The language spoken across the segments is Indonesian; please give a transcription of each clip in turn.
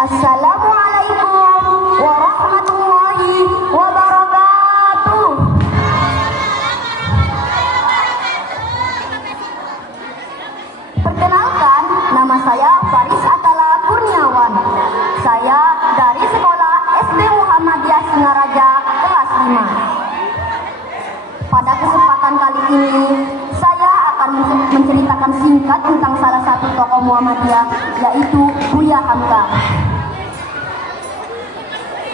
Assalamualaikum warahmatullahi wabarakatuh. Perkenalkan, nama saya Faris Atala Kurniawan. Saya dari sekolah SD Muhammadiyah Singaraja kelas 5. Pada kesempatan kali ini, saya akan menceritakan singkat tentang salah satu tokoh Muhammadiyah, yaitu Buya Hamka.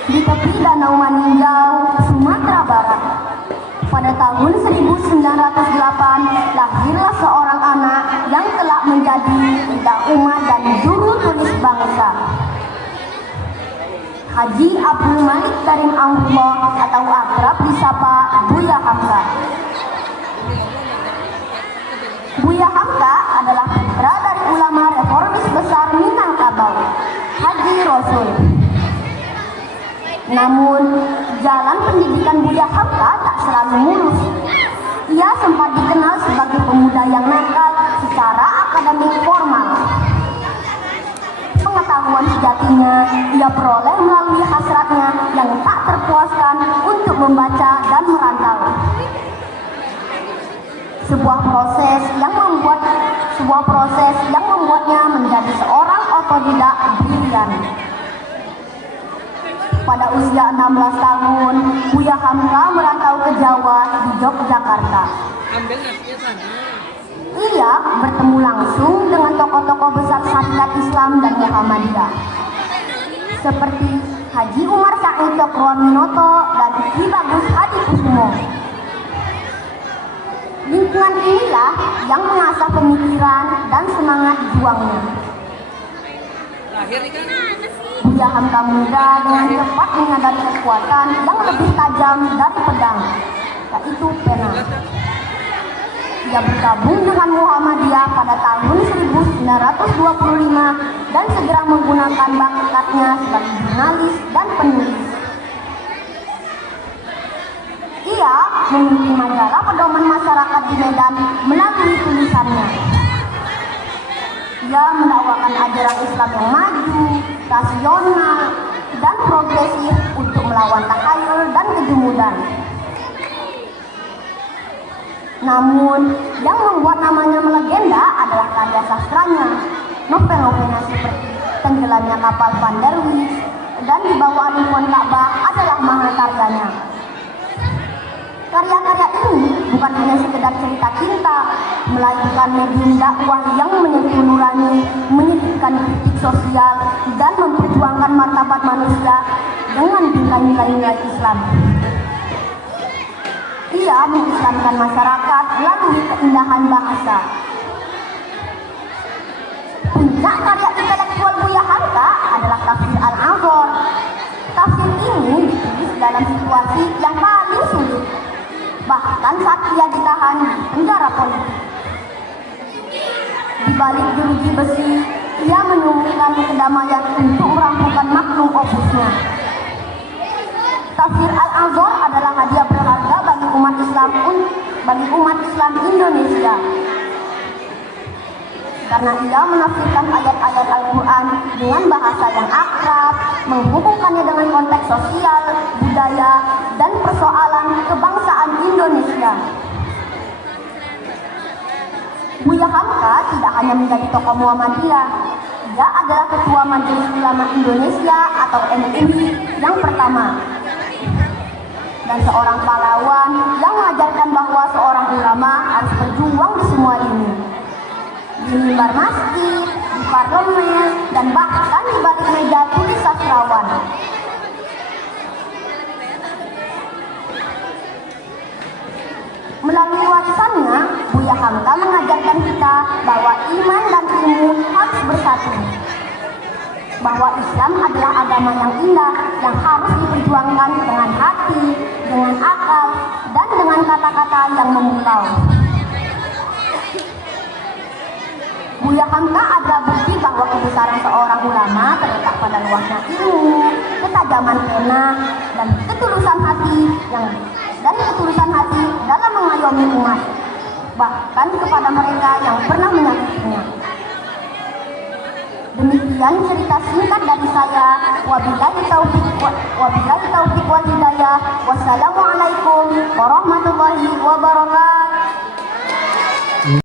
Di tepi Danau Maninjau, Sumatera Barat, pada tahun 1908, lahirlah seorang anak yang kelak menjadi idah umat dan juru tulis bangsa. Haji Abdul Malik Karim Amrullah atau akrab disapa Buya Hamka. Buya Hamka adalah putra dari ulama reformis besar Minangkabau, Haji Rasul. Namun, jalan pendidikan Buya Hamka tak selalu mulus. Ia sempat dikenal sebagai pemuda yang nakal secara akademik formal. Pengetahuan sejatinya ia peroleh melalui hasratnya yang tak terpuaskan untuk membaca dan merantau. Sebuah proses yang membuatnya menjadi seorang otodidak brilian. Pada usia 16 tahun, Buya Hamka merantau ke Jawa di Yogyakarta. Ia bertemu langsung dengan tokoh-tokoh besar syariat Islam dan Muhammadiyah, seperti Haji Umar Said Cokroaminoto dan Ki Bagus Hadikusumo. Lingkungan inilah yang mengasah pemikiran dan semangat juangnya. Buya Hamka muda dengan cepat menyadari kekuatan yang lebih tajam dari pedang, yaitu pena. Ia bergabung dengan Muhammadiyah pada tahun 1925 dan segera menggunakan bakatnya sebagai jurnalis dan penulis. Ia memimpin majalah pedoman masyarakat di Medan melalui tulisannya. Ia mendakwakan ajaran Islam yang maju, rasional, dan progresif untuk melawan takhayul dan kejumudan. Namun, yang membuat namanya melegenda adalah karya sastranya. Novel-novelnya seperti Tenggelamnya Kapal Van der Wijk dan Di Bawah Rifon Ka'bah adalah mahakaryanya. Karya-karya ini bukan hanya sekedar cerita cinta, melainkan medium dakwah yang menyentuh nurani, menyisipkan kritik sosial, dan memperjuangkan martabat manusia dengan nilai-nilai Islam. Ia mengislamkan masyarakat melalui keindahan bahasa. Puncak karya intelektual Buya Hamka adalah Tafsir Al-Azhar. Tafsir ini ditulis dalam situasi yang paling sulit, bahkan saat ia ditahan di penjara politik. Di balik jeruji besi, ia menemukan kedamaian untuk merampungkan maklum opusnya. Tafsir Al-Azhar adalah hadiah berharga bagi umat Islam Indonesia. Karena ia menafsirkan ayat-ayat Al-Quran dengan bahasa yang akrab, menghubungkannya dengan konteks sosial, budaya, dan persoalan kebangsaan Indonesia. Buya Hamka tidak hanya menjadi tokoh Muhammadiyah, ia adalah Ketua Majelis Ulama Indonesia atau MUI yang pertama, dan seorang pahlawan yang mengajarkan bahwa seorang ulama harus berjuang di semua ini. Di mimbar masjid, di parlemen, dan bahkan di balik meja tulis sastrawan. Melalui warisannya, Buya Hamka mengajarkan kita bahwa iman dan ilmu harus bersatu. Bahwa Islam adalah agama yang indah yang harus diperjuangkan dengan hati, dengan akal, dan dengan kata-kata yang memukau. Buya Hamka adalah bukti bahwa kebesaran seorang ulama terletak pada luasnya ilmu, ketajaman pena, dan ketulusan hati dalam mengayomi umat, bahkan kepada mereka yang pernah menyakitinya. Demikian cerita singkat dari saya. Wabillahi taufiq wal hidayah. Wassalamualaikum warahmatullahi wabarakatuh.